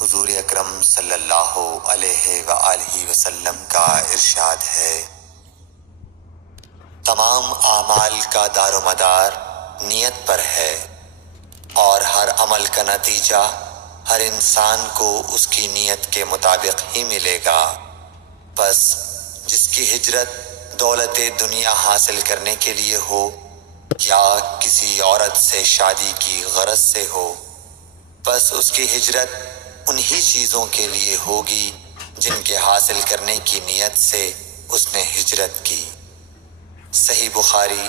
حضور اکرم صلی اللہ علیہ وآلہ وسلم کا ارشاد ہے، تمام اعمال کا دار و مدار نیت پر ہے، اور ہر عمل کا نتیجہ ہر انسان کو اس کی نیت کے مطابق ہی ملے گا۔ بس جس کی ہجرت دولت دنیا حاصل کرنے کے لیے ہو یا کسی عورت سے شادی کی غرض سے ہو، بس اس کی ہجرت انہی چیزوں کے لیے ہوگی جن کے حاصل کرنے کی نیت سے اس نے ہجرت کی۔ صحیح بخاری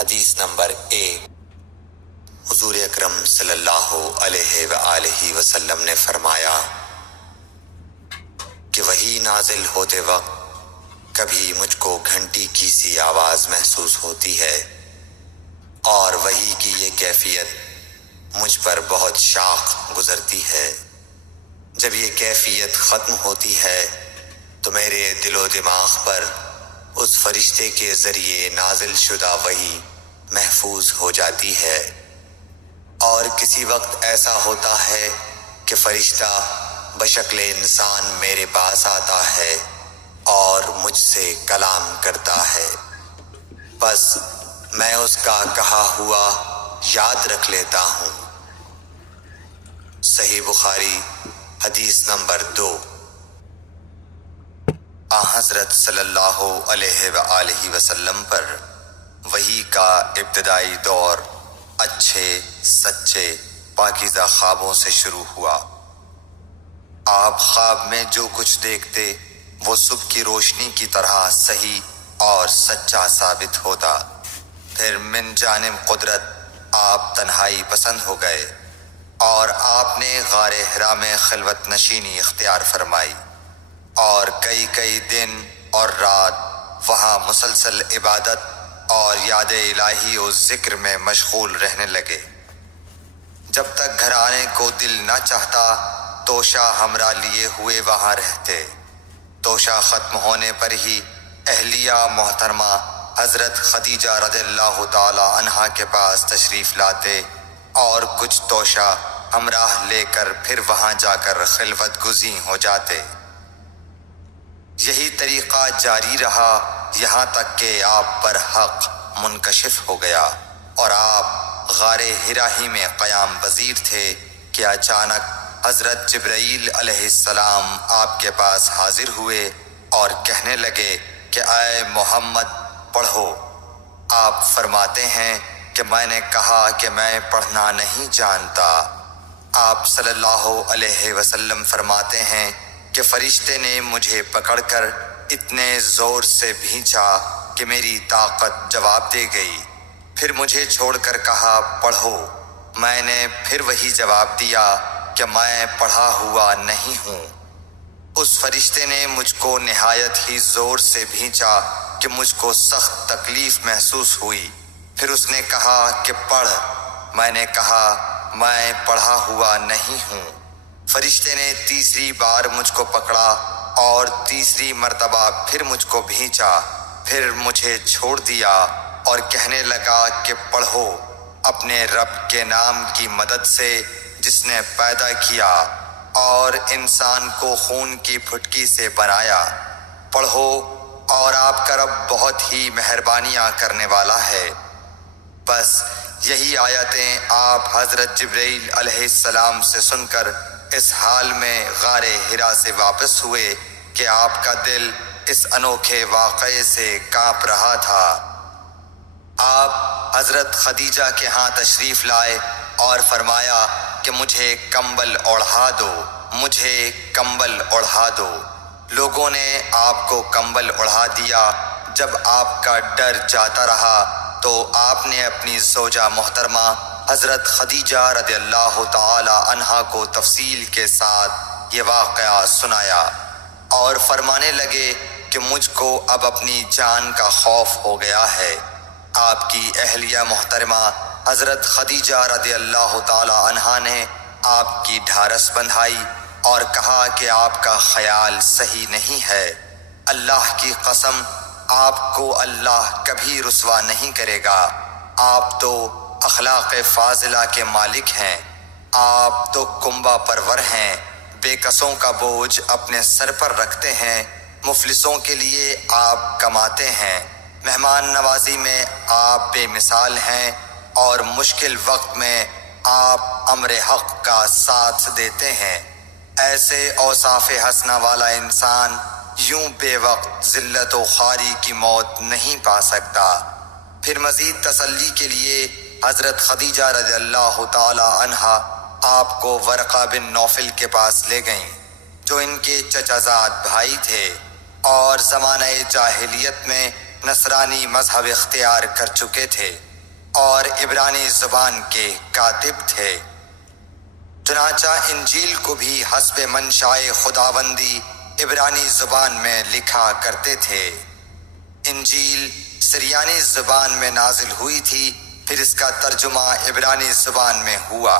حدیث نمبر 1۔ حضور اکرم صلی اللہ علیہ وآلہ وسلم نے فرمایا کہ وحی نازل ہوتے وقت کبھی مجھ کو گھنٹی کی سی آواز محسوس ہوتی ہے، اور وحی کی یہ کیفیت مجھ پر بہت شاق گزرتی ہے۔ جب یہ کیفیت ختم ہوتی ہے تو میرے دل و دماغ پر اس فرشتے کے ذریعے نازل شدہ وحی محفوظ ہو جاتی ہے، اور کسی وقت ایسا ہوتا ہے کہ فرشتہ بشکل انسان میرے پاس آتا ہے اور مجھ سے کلام کرتا ہے، بس میں اس کا کہا ہوا یاد رکھ لیتا ہوں۔ صحیح بخاری حدیث نمبر 2۔ حضرت صلی اللہ علیہ وآلہ وسلم پر وحی کا ابتدائی دور اچھے سچے پاکیزہ خوابوں سے شروع ہوا۔ آپ خواب میں جو کچھ دیکھتے وہ صبح کی روشنی کی طرح صحیح اور سچا ثابت ہوتا۔ پھر من جانب قدرت آپ تنہائی پسند ہو گئے، اور آپ نے غار حرا میں خلوت نشینی اختیار فرمائی، اور کئی دن اور رات وہاں مسلسل عبادت اور یاد الہی و ذکر میں مشغول رہنے لگے۔ جب تک گھر آنے کو دل نہ چاہتا توشہ ہمراہ لیے ہوئے وہاں رہتے۔ توشہ ختم ہونے پر ہی اہلیہ محترمہ حضرت خدیجہ رضی اللہ تعالی عنہا کے پاس تشریف لاتے، اور کچھ توشہ ہمراہ لے کر پھر وہاں جا کر خلوت گزین ہو جاتے۔ یہی طریقہ جاری رہا یہاں تک کہ آپ پر حق منکشف ہو گیا، اور آپ غار حرا ہی میں قیام پذیر تھے کہ اچانک حضرت جبرائیل علیہ السلام آپ کے پاس حاضر ہوئے اور کہنے لگے کہ اے محمد پڑھو۔ آپ فرماتے ہیں کہ میں نے کہا کہ میں پڑھنا نہیں جانتا۔ آپ صلی اللہ علیہ وسلم فرماتے ہیں کہ فرشتے نے مجھے پکڑ کر اتنے زور سے بھینچا کہ میری طاقت جواب دے گئی، پھر مجھے چھوڑ کر کہا پڑھو۔ میں نے پھر وہی جواب دیا کہ میں پڑھا ہوا نہیں ہوں۔ اس فرشتے نے مجھ کو نہایت ہی زور سے بھینچا کہ مجھ کو سخت تکلیف محسوس ہوئی، پھر اس نے کہا کہ پڑھ۔ میں نے کہا میں پڑھا ہوا نہیں ہوں۔ فرشتے نے تیسری بار مجھ کو پکڑا اور تیسری مرتبہ پھر مجھ کو بھینچا، پھر مجھے چھوڑ دیا اور کہنے لگا کہ پڑھو اپنے رب کے نام کی مدد سے جس نے پیدا کیا اور انسان کو خون کی پھٹکی سے بنایا۔ پڑھو اور آپ کا رب بہت ہی مہربانیاں کرنے والا ہے۔ بس یہی آیتیں آپ حضرت جبرائیل علیہ السلام سے سن کر اس حال میں غار حرا سے واپس ہوئے کہ آپ کا دل اس انوکھے واقعے سے کانپ رہا تھا۔ آپ حضرت خدیجہ کے ہاں تشریف لائے اور فرمایا کہ مجھے کمبل اوڑھا دو، مجھے کمبل اوڑھا دو۔ لوگوں نے آپ کو کمبل اوڑھا دیا۔ جب آپ کا ڈر جاتا رہا تو آپ نے اپنی زوجہ محترمہ حضرت خدیجہ رضی اللہ تعالی عنہا کو تفصیل کے ساتھ یہ واقعہ سنایا، اور فرمانے لگے کہ مجھ کو اب اپنی جان کا خوف ہو گیا ہے۔ آپ کی اہلیہ محترمہ حضرت خدیجہ رضی اللہ تعالی عنہا نے آپ کی ڈھارس بندھائی اور کہا کہ آپ کا خیال صحیح نہیں ہے۔ اللہ کی قسم آپ کو اللہ کبھی رسوا نہیں کرے گا۔ آپ تو اخلاق فاضلہ کے مالک ہیں، آپ تو کنبہ پرور ہیں، بے کسوں کا بوجھ اپنے سر پر رکھتے ہیں، مفلسوں کے لیے آپ کماتے ہیں، مہمان نوازی میں آپ بے مثال ہیں، اور مشکل وقت میں آپ امر حق کا ساتھ دیتے ہیں۔ ایسے اوصاف حسنہ والا انسان یوں بے وقت ذلت و خواری کی موت نہیں پا سکتا۔ پھر مزید تسلی کے لیے حضرت خدیجہ رضی اللہ تعالی عنہا آپ کو ورقہ بن نوفل کے پاس لے گئیں، جو ان کے چچا زاد بھائی تھے اور زمانہ جاہلیت میں نصرانی مذہب اختیار کر چکے تھے اور عبرانی زبان کے کاتب تھے۔ چنانچہ انجیل کو بھی حسب منشائے خداوندی عبرانی زبان میں لکھا کرتے تھے۔ انجیل سریانی زبان میں نازل ہوئی تھی، پھر اس کا ترجمہ عبرانی زبان میں ہوا۔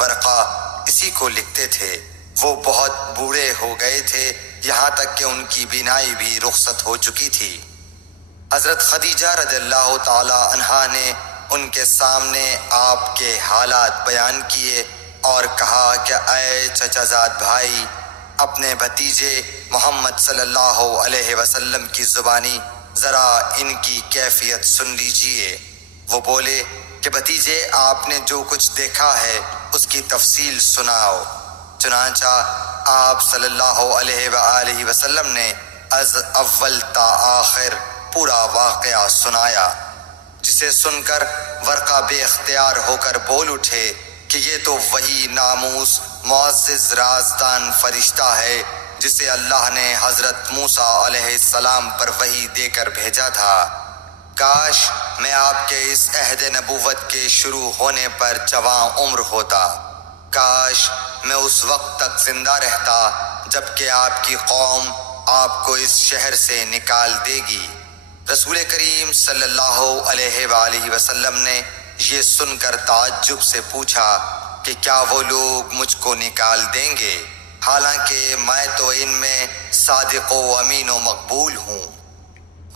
ورقہ اسی کو لکھتے تھے۔ وہ بہت بوڑھے ہو گئے تھے، یہاں تک کہ ان کی بینائی بھی رخصت ہو چکی تھی۔ حضرت خدیجہ رضی اللہ تعالی عنہا نے ان کے سامنے آپ کے حالات بیان کیے اور کہا کہ اے چچا زاد بھائی، اپنے بھتیجے محمد صلی اللہ علیہ وسلم کی زبانی ذرا ان کی کیفیت سن لیجئے۔ وہ بولے کہ بھتیجے، آپ نے جو کچھ دیکھا ہے اس کی تفصیل سناؤ۔ چنانچہ آپ صلی اللہ علیہ وآلہ وسلم نے از اول تا آخر پورا واقعہ سنایا، جسے سن کر ورقہ بے اختیار ہو کر بول اٹھے کہ یہ تو وہی ناموس معزز رازدان فرشتہ ہے جسے اللہ نے حضرت موسیٰ علیہ السلام پر وحی دے کر بھیجا تھا۔ کاش میں آپ کے اس عہد نبوت کے شروع ہونے پر جواں عمر ہوتا، کاش میں اس وقت تک زندہ رہتا جب کہ آپ کی قوم آپ کو اس شہر سے نکال دے گی۔ رسول کریم صلی اللہ علیہ وآلہ وسلم نے یہ سن کر تعجب سے پوچھا کہ کیا وہ لوگ مجھ کو نکال دیں گے، حالانکہ میں تو ان میں صادق و امین و مقبول ہوں۔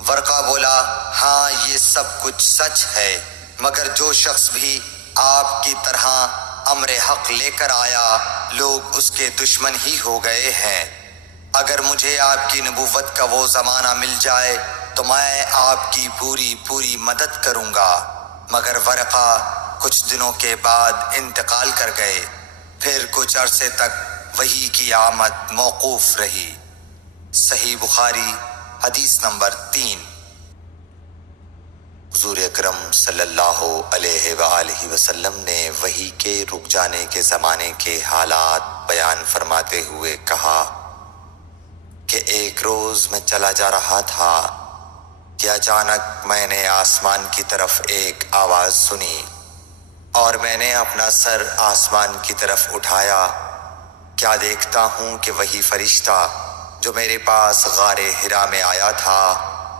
ورقہ بولا، ہاں یہ سب کچھ سچ ہے، مگر جو شخص بھی آپ کی طرح امر حق لے کر آیا، لوگ اس کے دشمن ہی ہو گئے ہیں۔ اگر مجھے آپ کی نبوت کا وہ زمانہ مل جائے تو میں آپ کی پوری مدد کروں گا، مگر ورقہ کچھ دنوں کے بعد انتقال کر گئے۔ پھر کچھ عرصے تک وحی کی آمد موقوف رہی۔ صحیح بخاری حدیث نمبر 3۔ حضور اکرم صلی اللہ علیہ وآلہ وسلم نے وحی کے رک جانے کے زمانے کے حالات بیان فرماتے ہوئے کہا کہ ایک روز میں چلا جا رہا تھا کہ اچانک میں نے آسمان کی طرف ایک آواز سنی اور میں نے اپنا سر آسمان کی طرف اٹھایا۔ کیا دیکھتا ہوں کہ وہی فرشتہ جو میرے پاس غار حرا میں آیا تھا،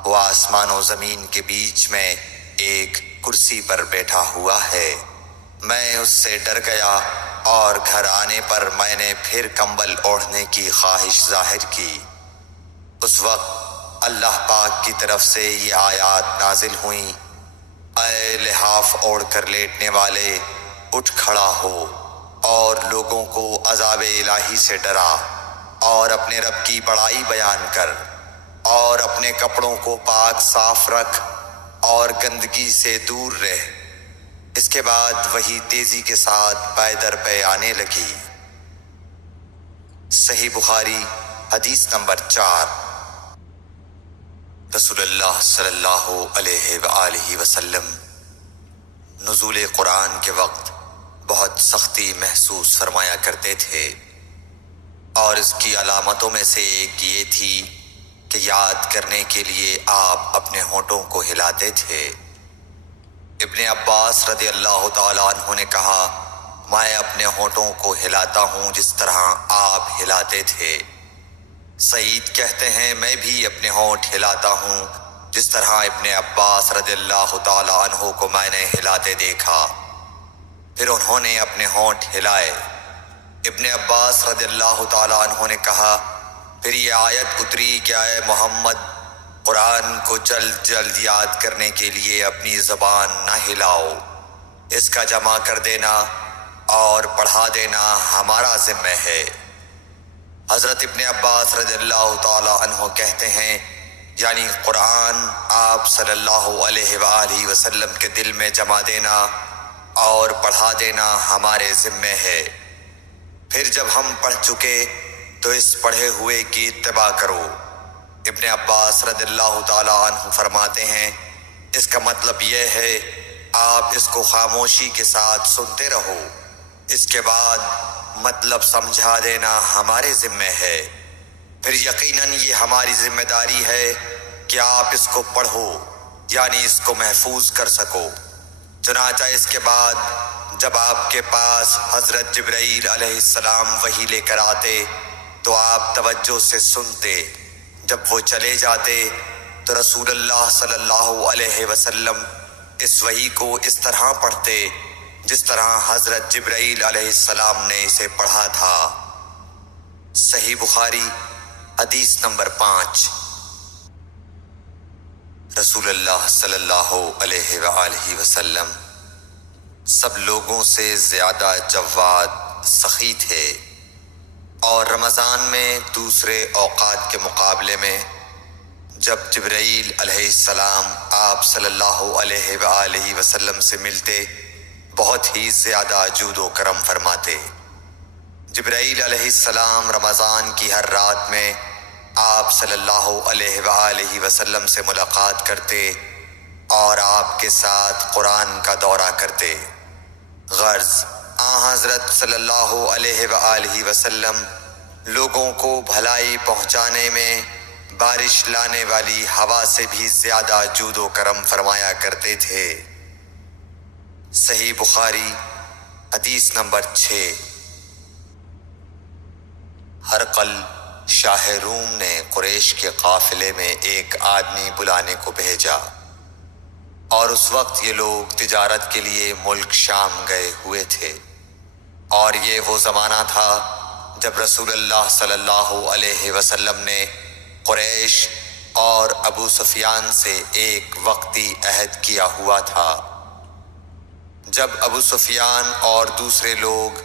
وہ آسمان و زمین کے بیچ میں ایک کرسی پر بیٹھا ہوا ہے۔ میں اس سے ڈر گیا اور گھر آنے پر میں نے پھر کمبل اوڑھنے کی خواہش ظاہر کی۔ اس وقت اللہ پاک کی طرف سے یہ آیات نازل ہوئیں، اے لحاف اوڑھ کر لیٹنے والے، اٹھ کھڑا ہو اور لوگوں کو عذاب الہی سے ڈرا، اور اپنے رب کی بڑائی بیان کر، اور اپنے کپڑوں کو پاک صاف رکھ اور گندگی سے دور رہ۔ اس کے بعد وہی تیزی کے ساتھ پے در پے آنے لگی۔ صحیح بخاری حدیث نمبر 4۔ رسول اللہ صلی اللہ علیہ وآلہ وسلم نزول قرآن کے وقت بہت سختی محسوس فرمایا کرتے تھے، اور اس کی علامتوں میں سے ایک یہ تھی کہ یاد کرنے کے لیے آپ اپنے ہونٹوں کو ہلاتے تھے۔ ابن عباس رضی اللہ تعالیٰ عنہ نے کہا، میں اپنے ہونٹوں کو ہلاتا ہوں جس طرح آپ ہلاتے تھے۔ سعید کہتے ہیں، میں بھی اپنے ہونٹ ہلاتا ہوں جس طرح ابن عباس رضی اللہ تعالیٰ عنہ کو میں نے ہلاتے دیکھا۔ پھر انہوں نے اپنے ہونٹ ہلائے۔ ابن عباس رضی اللہ تعالیٰ عنہ نے کہا، پھر یہ آیت اتری کہ اے محمد، قرآن کو جلد جلد یاد کرنے کے لیے اپنی زبان نہ ہلاؤ، اس کا جمع کر دینا اور پڑھا دینا ہمارا ذمہ ہے۔ حضرت ابن عباس رضی اللہ تعالی عنہ کہتے ہیں، یعنی قرآن آپ صلی اللہ علیہ وآلہ وسلم کے دل میں جما دینا اور پڑھا دینا ہمارے ذمے ہے۔ پھر جب ہم پڑھ چکے تو اس پڑھے ہوئے کی اتباع کرو۔ ابن عباس رضی اللہ تعالی عنہ فرماتے ہیں، اس کا مطلب یہ ہے آپ اس کو خاموشی کے ساتھ سنتے رہو، اس کے بعد مطلب سمجھا دینا ہمارے ذمے ہے۔ پھر یقیناً یہ ہماری ذمہ داری ہے کہ آپ اس کو پڑھو، یعنی اس کو محفوظ کر سکو۔ چنانچہ اس کے بعد جب آپ کے پاس حضرت جبرائیل علیہ السلام وحی لے کر آتے تو آپ توجہ سے سنتے۔ جب وہ چلے جاتے تو رسول اللہ صلی اللہ علیہ وسلم اس وحی کو اس طرح پڑھتے جس طرح حضرت جبرائیل علیہ السلام نے اسے پڑھا تھا۔ صحیح بخاری حدیث نمبر 5۔ رسول اللہ صلی اللہ علیہ وآلہ وسلم سب لوگوں سے زیادہ جواد سخی تھے، اور رمضان میں دوسرے اوقات کے مقابلے میں جب جبرائیل علیہ السلام آپ صلی اللہ علیہ وآلہ وسلم سے ملتے بہت ہی زیادہ جود و کرم فرماتے۔ جبرائیل علیہ السلام رمضان کی ہر رات میں آپ صلی اللہ علیہ وآلہ وسلم سے ملاقات کرتے اور آپ کے ساتھ قرآن کا دورہ کرتے۔ غرض حضرت صلی اللہ علیہ وآلہ وسلم لوگوں کو بھلائی پہنچانے میں بارش لانے والی ہوا سے بھی زیادہ جود و کرم فرمایا کرتے تھے۔ صحیح بخاری حدیث نمبر 6۔ ہرقل شاہ روم نے قریش کے قافلے میں ایک آدمی بلانے کو بھیجا، اور اس وقت یہ لوگ تجارت کے لیے ملک شام گئے ہوئے تھے، اور یہ وہ زمانہ تھا جب رسول اللہ صلی اللہ علیہ وسلم نے قریش اور ابو سفیان سے ایک وقتی عہد کیا ہوا تھا۔ جب ابو سفیان اور دوسرے لوگ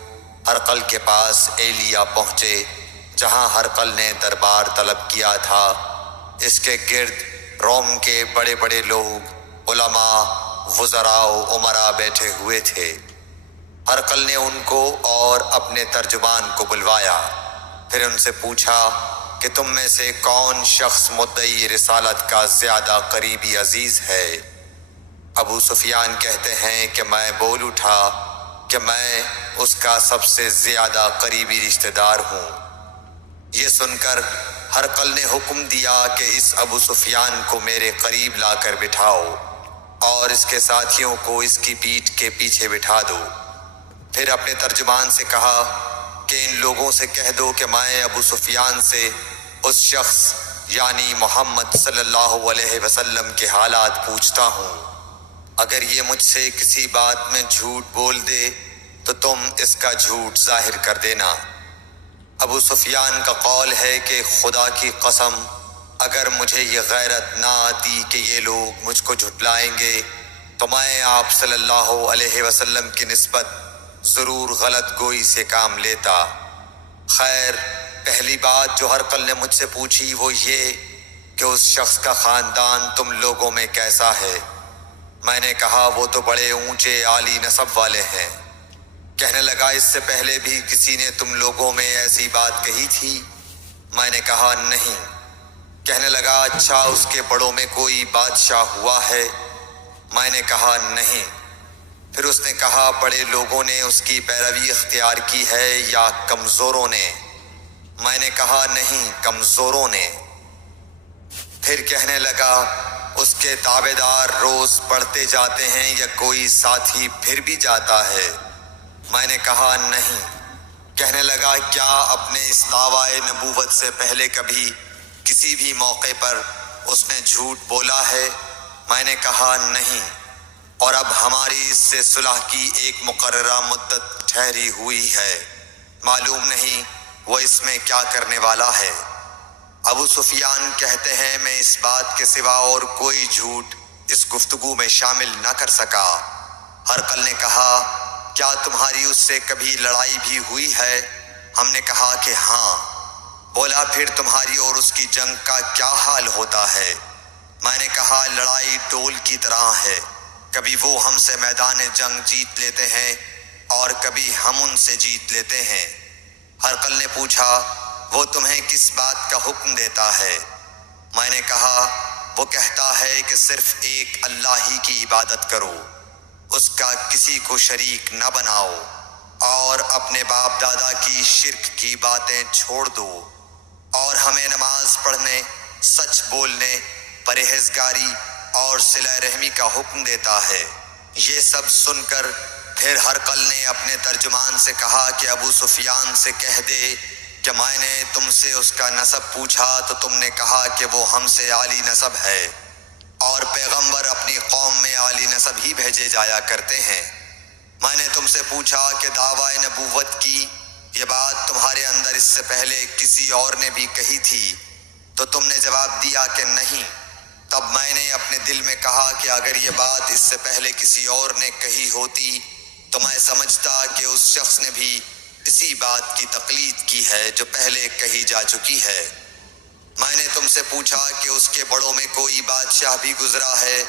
ہرقل کے پاس ایلیا پہنچے جہاں ہرقل نے دربار طلب کیا تھا، اس کے گرد روم کے بڑے بڑے لوگ، علماء، وزراء و امراء بیٹھے ہوئے تھے۔ ہرقل نے ان کو اور اپنے ترجمان کو بلوایا، پھر ان سے پوچھا کہ تم میں سے کون شخص مدعی رسالت کا زیادہ قریبی عزیز ہے؟ ابو سفیان کہتے ہیں کہ میں بول اٹھا کہ میں اس کا سب سے زیادہ قریبی رشتہ دار ہوں۔ یہ سن کر ہرقل نے حکم دیا کہ اس ابو سفیان کو میرے قریب لا کر بٹھاؤ اور اس کے ساتھیوں کو اس کی پیٹھ کے پیچھے بٹھا دو۔ پھر اپنے ترجمان سے کہا کہ ان لوگوں سے کہہ دو کہ میں ابو سفیان سے اس شخص یعنی محمد صلی اللہ علیہ وسلم کے حالات پوچھتا ہوں، اگر یہ مجھ سے کسی بات میں جھوٹ بول دے تو تم اس کا جھوٹ ظاہر کر دینا۔ ابو سفیان کا قول ہے کہ خدا کی قسم اگر مجھے یہ غیرت نہ آتی کہ یہ لوگ مجھ کو جھٹلائیں گے تو میں آپ صلی اللہ علیہ وسلم کی نسبت ضرور غلط گوئی سے کام لیتا۔ خیر، پہلی بات جو ہرقل نے مجھ سے پوچھی وہ یہ کہ اس شخص کا خاندان تم لوگوں میں کیسا ہے؟ میں نے کہا وہ تو بڑے اونچے عالی نسب والے ہیں۔ کہنے لگا اس سے پہلے بھی کسی نے تم لوگوں میں ایسی بات کہی تھی؟ میں نے کہا نہیں۔ کہنے لگا اچھا اس کے بڑوں میں کوئی بادشاہ ہوا ہے؟ میں نے کہا نہیں۔ پھر اس نے کہا بڑے لوگوں نے اس کی پیروی اختیار کی ہے یا کمزوروں نے؟ میں نے کہا نہیں، کمزوروں نے۔ پھر کہنے لگا اس کے تابعدار روز بڑھتے جاتے ہیں یا کوئی ساتھی پھر بھی جاتا ہے؟ میں نے کہا نہیں۔ کہنے لگا کیا اپنے اس دعویٰ نبوت سے پہلے کبھی کسی بھی موقع پر اس نے جھوٹ بولا ہے؟ میں نے کہا نہیں، اور اب ہماری اس سے صلح کی ایک مقررہ مدت ٹھہری ہوئی ہے، معلوم نہیں وہ اس میں کیا کرنے والا ہے۔ ابو سفیان کہتے ہیں میں اس بات کے سوا اور کوئی جھوٹ اس گفتگو میں شامل نہ کر سکا۔ ہرقل نے کہا کیا تمہاری اس سے کبھی لڑائی بھی ہوئی ہے؟ ہم نے کہا کہ ہاں۔ بولا پھر تمہاری اور اس کی جنگ کا کیا حال ہوتا ہے؟ میں نے کہا لڑائی ڈول کی طرح ہے، کبھی وہ ہم سے میدان جنگ جیت لیتے ہیں اور کبھی ہم ان سے جیت لیتے ہیں۔ ہرقل نے پوچھا وہ تمہیں کس بات کا حکم دیتا ہے؟ میں نے کہا وہ کہتا ہے کہ صرف ایک اللہ ہی کی عبادت کرو، اس کا کسی کو شریک نہ بناؤ، اور اپنے باپ دادا کی شرک کی باتیں چھوڑ دو، اور ہمیں نماز پڑھنے، سچ بولنے، پرہیزگاری اور صلہ رحمی کا حکم دیتا ہے۔ یہ سب سن کر پھر ہرقل نے اپنے ترجمان سے کہا کہ ابو سفیان سے کہہ دے کہ میں نے تم سے اس کا نسب پوچھا تو تم نے کہا کہ وہ ہم سے عالی نسب ہے، اور پیغمبر اپنی قوم میں عالی نسب ہی بھیجے جایا کرتے ہیں۔ میں نے تم سے پوچھا کہ دعوی نبوت کی یہ بات تمہارے اندر اس سے پہلے کسی اور نے بھی کہی تھی، تو تم نے جواب دیا کہ نہیں۔ تب میں نے اپنے دل میں کہا کہ اگر یہ بات اس سے پہلے کسی اور نے کہی ہوتی تو میں سمجھتا کہ اس شخص نے بھی اسی بات کی تقلید کی ہے جو پہلے کہی جا چکی ہے۔ میں نے تم سے پوچھا کہ اس کے بڑوں میں کوئی بادشاہ بھی گزرا ہے،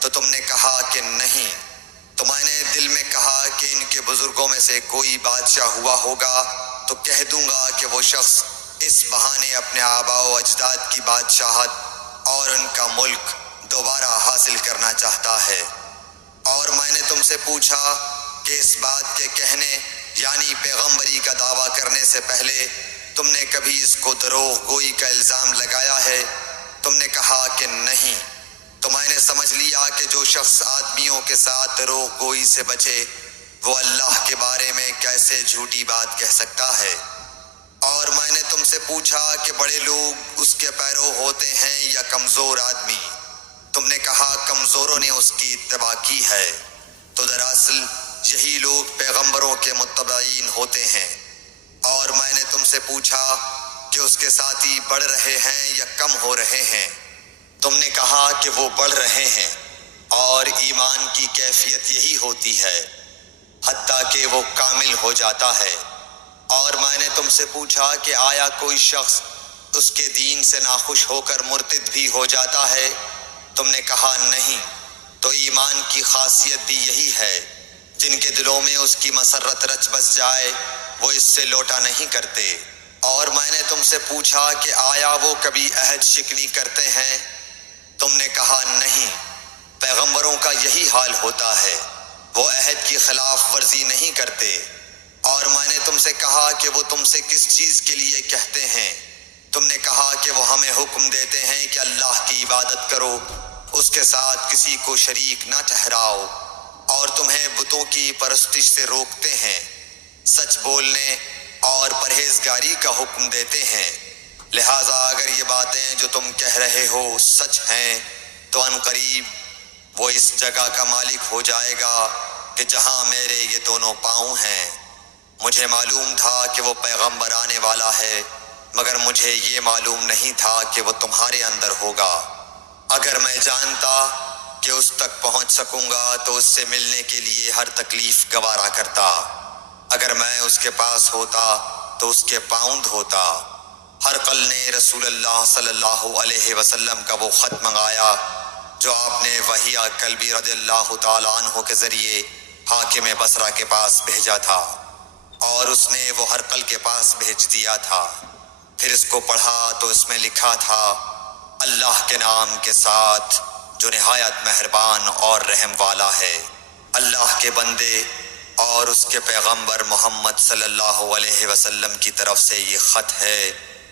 تو تم نے کہا کہ نہیں۔ تو میں نے دل میں کہا کہ ان کے بزرگوں میں سے کوئی بادشاہ ہوا ہوگا تو کہہ دوں گا کہ وہ شخص اس بہانے اپنے آباء و اجداد کی بادشاہت اور ان کا ملک دوبارہ حاصل کرنا چاہتا ہے۔ اور میں نے تم سے پوچھا کہ اس بات کے کہنے یعنی پیغمبری کا دعویٰ کرنے سے پہلے تم نے کبھی اس کو دروغ گوئی کا الزام لگایا ہے؟ تم نے کہا کہ نہیں۔ تو میں نے سمجھ لیا کہ جو شخص آدمیوں کے ساتھ دروغ گوئی سے بچے وہ اللہ کے بارے میں کیسے جھوٹی بات کہہ سکتا ہے۔ اور میں نے تم سے پوچھا کہ بڑے لوگ اس کے پیرو ہوتے ہیں یا کمزور آدمی؟ تم نے کہا کمزوروں نے اس کی اتباع کی ہے۔ تو دراصل یہی لوگ پیغمبروں کے متبعین ہوتے ہیں۔ اور میں نے تم سے پوچھا کہ اس کے ساتھی بڑھ رہے ہیں یا کم ہو رہے ہیں؟ تم نے کہا کہ وہ بڑھ رہے ہیں، اور ایمان کی کیفیت یہی ہوتی ہے حتیٰ کہ وہ کامل ہو جاتا ہے۔ اور میں نے تم سے پوچھا کہ آیا کوئی شخص اس کے دین سے ناخوش ہو کر مرتد بھی ہو جاتا ہے؟ تم نے کہا نہیں۔ تو ایمان کی خاصیت بھی یہی ہے، جن کے دلوں میں اس کی مسرت رچ بس جائے وہ اس سے لوٹا نہیں کرتے۔ اور میں نے تم سے پوچھا کہ آیا وہ کبھی عہد شکنی کرتے ہیں؟ تم نے کہا نہیں۔ پیغمبروں کا یہی حال ہوتا ہے، وہ عہد کی خلاف ورزی نہیں کرتے۔ اور میں نے تم سے کہا کہ وہ تم سے کس چیز کے لیے کہتے ہیں؟ تم نے کہا کہ وہ ہمیں حکم دیتے ہیں کہ اللہ کی عبادت کرو، اس کے ساتھ کسی کو شریک نہ ٹھہراؤ، اور تمہیں بتوں کی پرستش سے روکتے ہیں، سچ بولنے اور پرہیزگاری کا حکم دیتے ہیں۔ لہٰذا اگر یہ باتیں جو تم کہہ رہے ہو سچ ہیں تو ان قریب وہ اس جگہ کا مالک ہو جائے گا کہ جہاں میرے یہ دونوں پاؤں ہیں۔ مجھے معلوم تھا کہ وہ پیغمبر آنے والا ہے، مگر مجھے یہ معلوم نہیں تھا کہ وہ تمہارے اندر ہوگا۔ اگر میں جانتا کہ اس تک پہنچ سکوں گا تو اس سے ملنے کے لیے ہر تکلیف گوارا کرتا۔ اگر میں اس کے پاس ہوتا تو اس کے پاؤں دھوتا۔ ہرقل نے رسول اللہ صلی اللہ علیہ وسلم کا وہ خط منگایا جو آپ نے وحیہ کلبی رضی اللہ تعالیٰ عنہ کے ذریعے حاکم بصرہ کے پاس بھیجا تھا، اور اس نے وہ ہرقل کے پاس بھیج دیا تھا۔ پھر اس کو پڑھا تو اس میں لکھا تھا، اللہ کے نام کے ساتھ جو نہایت مہربان اور رحم والا ہے۔ اللہ کے بندے اور اس کے پیغمبر محمد صلی اللہ علیہ وسلم کی طرف سے یہ خط ہے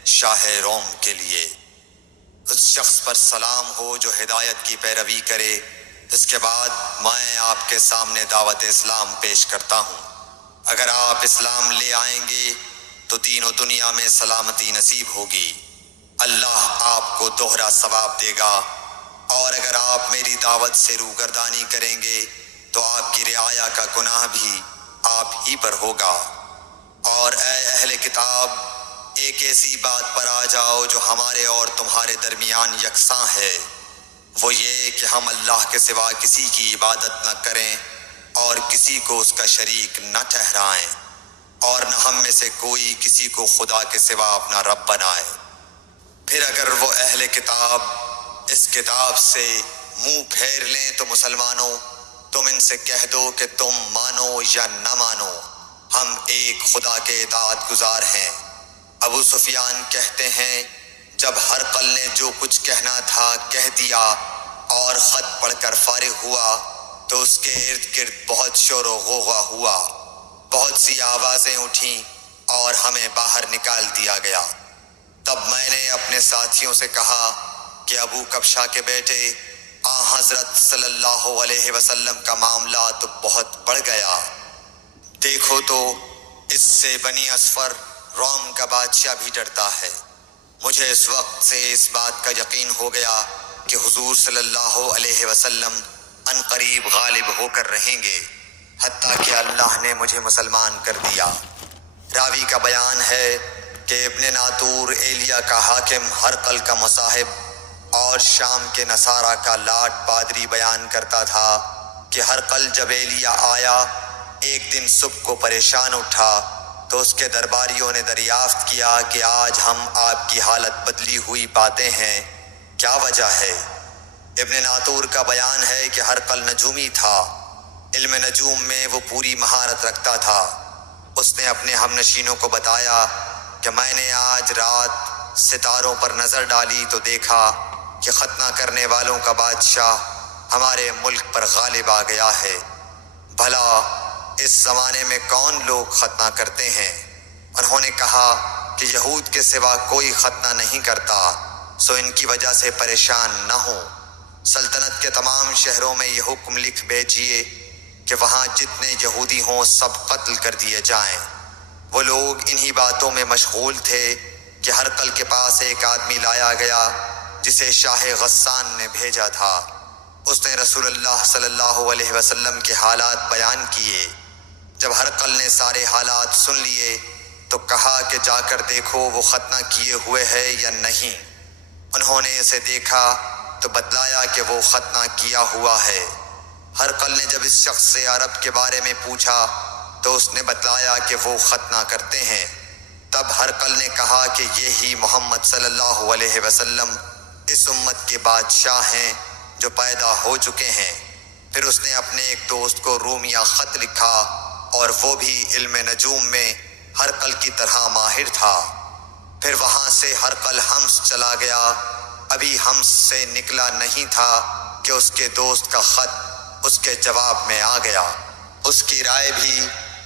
شاہ روم کے لیے۔ اس شخص پر سلام ہو جو ہدایت کی پیروی کرے۔ اس کے بعد میں آپ کے سامنے دعوت اسلام پیش کرتا ہوں۔ اگر آپ اسلام لے آئیں گے تو دین و دنیا میں سلامتی نصیب ہوگی، اللہ آپ کو دوہرا ثواب دے گا، اور اگر آپ میری دعوت سے روگردانی کریں گے تو آپ کی رعایا کا گناہ بھی آپ ہی پر ہوگا۔ اور اے اہل کتاب، ایک ایسی بات پر آ جاؤ جو ہمارے اور تمہارے درمیان یکساں ہے، وہ یہ کہ ہم اللہ کے سوا کسی کی عبادت نہ کریں اور کسی کو اس کا شریک نہ ٹھہرائیں۔ اور نہ ہم میں سے کوئی کسی کو خدا کے سوا اپنا رب بنائے۔ پھر اگر وہ اہل کتاب اس کتاب سے منہ پھیر لیں تو مسلمانوں تم ان سے کہہ دو کہ تم مانو یا نہ مانو، ہم ایک خدا کے اطاعت گزار ہیں۔ ابو سفیان کہتے ہیں جب ہرقل نے جو کچھ کہنا تھا کہہ دیا اور خط پڑھ کر فارغ ہوا تو اس کے ارد گرد بہت شور و غوغا ہوا، بہت سی آوازیں اٹھیں اور ہمیں باہر نکال دیا گیا۔ تب میں نے اپنے ساتھیوں سے کہا کہ ابو کبشہ کے بیٹے حضرت صلی اللہ علیہ وسلم کا معاملہ تو بہت بڑھ گیا۔ دیکھو تو اس سے بنی اصفر روم کا بادشاہ بھی ڈرتا ہے۔ مجھے اس وقت سے اس بات کا یقین ہو گیا کہ حضور صلی اللہ علیہ وسلم ان قریب غالب ہو کر رہیں گے، حتیٰ کہ اللہ نے مجھے مسلمان کر دیا۔ راوی کا بیان ہے کہ ابن ناطور ایلیا کا حاکم ہرقل کا مصاحب اور شام کے نصارہ کا لاٹ پادری بیان کرتا تھا کہ ہرقل جب ایلیا آیا ایک دن صبح کو پریشان اٹھا تو اس کے درباریوں نے دریافت کیا کہ آج ہم آپ کی حالت بدلی ہوئی پاتے ہیں، کیا وجہ ہے؟ ابن ناطور کا بیان ہے کہ ہرقل نجومی تھا، علم نجوم میں وہ پوری مہارت رکھتا تھا۔ اس نے اپنے ہم نشینوں کو بتایا کہ میں نے آج رات ستاروں پر نظر ڈالی تو دیکھا کہ ختنہ کرنے والوں کا بادشاہ ہمارے ملک پر غالب آ گیا ہے۔ بھلا اس زمانے میں کون لوگ ختنہ کرتے ہیں؟ انہوں نے کہا کہ یہود کے سوا کوئی ختنہ نہیں کرتا، سو ان کی وجہ سے پریشان نہ ہوں۔ سلطنت کے تمام شہروں میں یہ حکم لکھ بھیجیے کہ وہاں جتنے یہودی ہوں سب قتل کر دیے جائیں۔ وہ لوگ انہی باتوں میں مشغول تھے کہ ہرقل کے پاس ایک آدمی لایا گیا جسے شاہ غسان نے بھیجا تھا۔ اس نے رسول اللہ صلی اللہ علیہ وسلم کے حالات بیان کیے۔ جب ہرقل نے سارے حالات سن لیے تو کہا کہ جا کر دیکھو وہ ختنہ کیے ہوئے ہے یا نہیں۔ انہوں نے اسے دیکھا تو بتلایا کہ وہ ختنہ کیا ہوا ہے۔ ہرقل نے جب اس شخص سے عرب کے بارے میں پوچھا تو اس نے بتلایا کہ وہ ختنہ کرتے ہیں۔ تب ہرقل نے کہا کہ یہی محمد صلی اللہ علیہ وسلم اس امت کے بادشاہ ہیں جو پیدا ہو چکے ہیں۔ پھر اس نے اپنے ایک دوست کو رومیہ خط لکھا اور وہ بھی علم نجوم میں ہرقل کی طرح ماہر تھا۔ پھر وہاں سے ہرقل حمص چلا گیا۔ ابھی حمص سے نکلا نہیں تھا کہ اس کے دوست کا خط اس کے جواب میں آ گیا۔ اس کی رائے بھی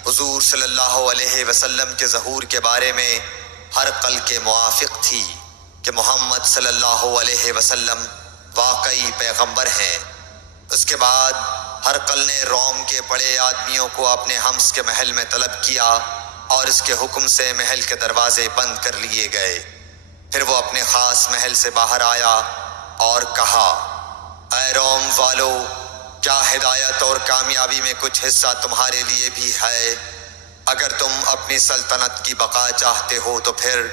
حضور صلی اللہ علیہ وسلم کے ظہور کے بارے میں ہرقل کے موافق تھی کہ محمد صلی اللہ علیہ وسلم واقعی پیغمبر ہیں۔ اس کے بعد ہرقل نے روم کے بڑے آدمیوں کو اپنے حمص کے محل میں طلب کیا اور اس کے حکم سے محل کے دروازے بند کر لیے گئے۔ پھر وہ اپنے خاص محل سے باہر آیا اور کہا، اے روم والو، کیا ہدایت اور کامیابی میں کچھ حصہ تمہارے لیے بھی ہے؟ اگر تم اپنی سلطنت کی بقا چاہتے ہو تو پھر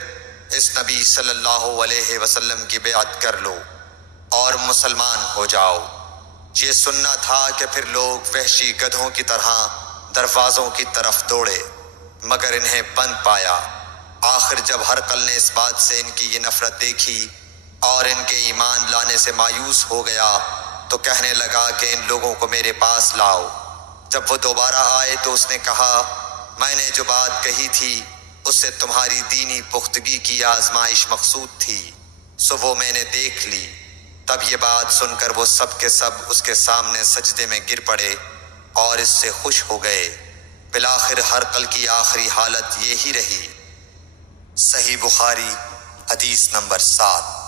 اس نبی صلی اللہ علیہ وسلم کی بیعت کر لو اور مسلمان ہو جاؤ۔ یہ سننا تھا کہ پھر لوگ وحشی گدھوں کی طرح دروازوں کی طرف دوڑے، مگر انہیں بند پایا۔ آخر جب ہرقل نے اس بات سے ان کی یہ نفرت دیکھی اور ان کے ایمان لانے سے مایوس ہو گیا تو کہنے لگا کہ ان لوگوں کو میرے پاس لاؤ۔ جب وہ دوبارہ آئے تو اس نے کہا، میں نے جو بات کہی تھی اس سے تمہاری دینی پختگی کی آزمائش مقصود تھی، سو وہ میں نے دیکھ لی۔ تب یہ بات سن کر وہ سب کے سب اس کے سامنے سجدے میں گر پڑے اور اس سے خوش ہو گئے۔ بالآخر ہرقل کی آخری حالت یہی رہی۔ صحیح بخاری حدیث نمبر 7۔